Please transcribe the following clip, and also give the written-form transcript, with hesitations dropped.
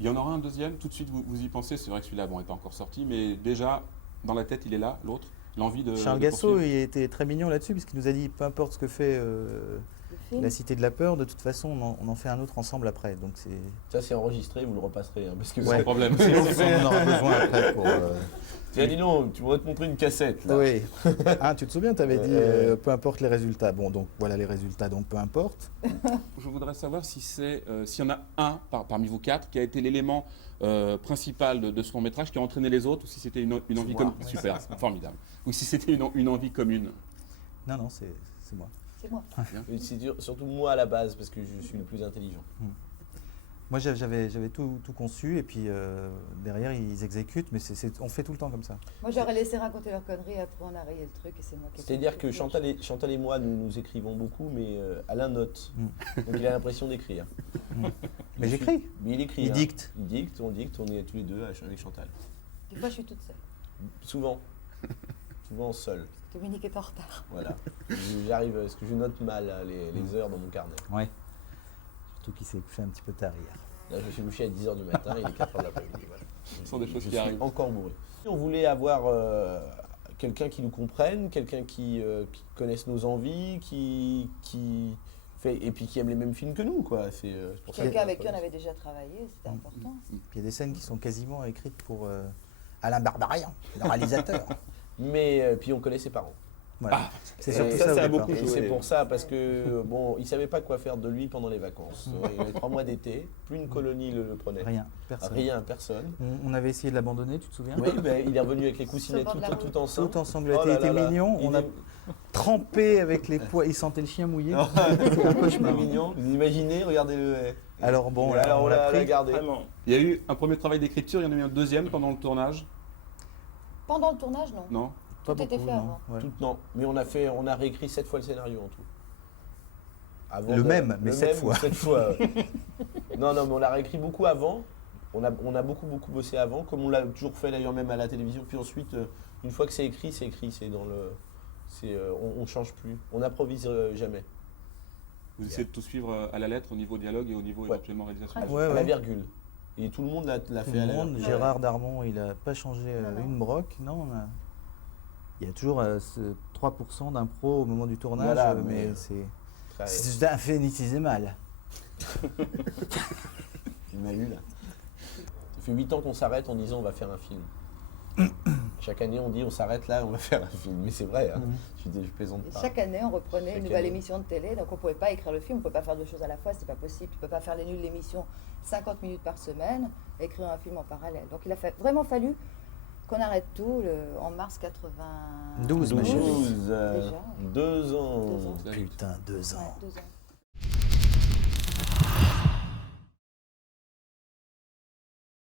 Il y en aura un deuxième, tout de suite vous y pensez. C'est vrai que celui-là n'est pas encore sorti, mais déjà dans la tête il est là, l'autre. L'envie Charles de Gassot, poursuivre. il était très mignon là-dessus, puisqu'il nous a dit peu importe ce que fait la Cité de la Peur, de toute façon, on en fait un autre ensemble après. Donc c'est Ça, c'est enregistré, vous le repasserez. Hein, parce que Sans problème. on en aura besoin après pour. Tu as dit non, tu voudrais te montrer une cassette. Là. Oui. Ah, tu te souviens, tu avais dit peu importe les résultats. Bon, donc voilà les résultats, donc peu importe. Je voudrais savoir si c'est s'il y en a un parmi vous quatre qui a été l'élément principal de ce long métrage qui a entraîné les autres, ou si c'était une envie commune. Super, formidable. Ou si c'était une envie commune. Non, c'est moi. C'est moi. Et c'est dur, surtout moi à la base, parce que je suis le plus intelligent. Moi, j'avais tout conçu et puis derrière, ils exécutent, mais on fait tout le temps comme ça. Moi, j'aurais laissé raconter leurs conneries, après on a rayé le truc et c'est moi qui. C'est-à-dire que Chantal et moi, nous écrivons beaucoup, mais Alain note. Donc il a l'impression d'écrire. Mais j'écris. Mais il écrit. Il hein. dicte. Il dicte, on est tous les deux avec Chantal. Des fois, je suis toute seule. Souvent. Souvent seul. Dominique est en retard. Voilà. J'arrive, parce que je note mal les heures dans mon carnet. Ouais. Surtout qu'il s'est couché un petit peu tard hier. Là, je me suis couché à 10h du matin, il est 4h de l'après-midi. Voilà. Ce sont des choses Je qui suis arrivent. encore bourré. On voulait avoir quelqu'un qui nous comprenne, quelqu'un qui connaisse nos envies, qui fait, et puis qui aime les mêmes films que nous, quoi. C'est pour ça Quelqu'un avec qui on avait déjà travaillé, c'était important. Puis il y a des scènes qui sont quasiment écrites pour Alain Barbarian, le réalisateur. Mais puis on connaît ses parents. Voilà. C'est Et surtout ça, ça. ça a au départ. beaucoup Et joué. c'est pour ça, parce que bon, il savait pas quoi faire de lui pendant les vacances. Il avait 3 mois d'été, plus une colonie le prenait. Rien, personne. Rien, personne. On avait essayé de l'abandonner, tu te souviens? Oui, ben, il est revenu avec les coussinets Sur le bord de la tout ensemble. Tout ensanglanté, Oh il là était là là. mignon. On a trempé avec les poids, il sentait le chien mouillé. C'était un C'est cauchemar. mignon. Vous imaginez, regardez-le. Alors bon, Et alors, on l'a pris. gardé. Vraiment. Il y a eu un premier travail d'écriture, il y en a eu un deuxième pendant le tournage. Pendant le tournage, non. Non. Pas Tout était beaucoup, fait non. avant. Ouais. Non, mais on a réécrit 7 fois le scénario en tout. Avant Le même, mais 7 fois. 7 fois. Non, mais on l'a réécrit beaucoup avant. On a beaucoup bossé avant, comme on l'a toujours fait d'ailleurs même à la télévision. Puis ensuite, une fois que c'est écrit, c'est écrit. C'est dans le, on change plus. On n'improvise jamais. Vous essayez de tout suivre à la lettre au niveau dialogue et au niveau Ouais. éventuellement réalisation. Ouais, À la ouais. virgule. Et tout le monde l'a Tout fait le à la monde, virgule. Gérard Darmon, il n'a pas changé Non. une broque. Non, il y a toujours ce 3% d'impro au moment du tournage, Voilà, mais mais- c'est juste infinitésimal. Il m'a eu là. Ça fait 8 ans qu'on s'arrête en disant on va faire un film. Chaque année on dit on s'arrête là, on va faire un film. Mais c'est vrai, hein. Je plaisante Et pas. chaque année, on reprenait Chaque une nouvelle année. émission de télé, donc on ne pouvait pas écrire le film, on ne pouvait pas faire deux choses à la fois, c'est pas possible. Tu ne peux pas faire les nuls l'émission 50 minutes par semaine, écrire un film en parallèle. Donc il a vraiment fallu qu'on arrête tout en mars 92. 12, ma chérie. 12, Déjà. 2 ans. 2 ans. Putain, 2 ans. Ouais, 2 ans.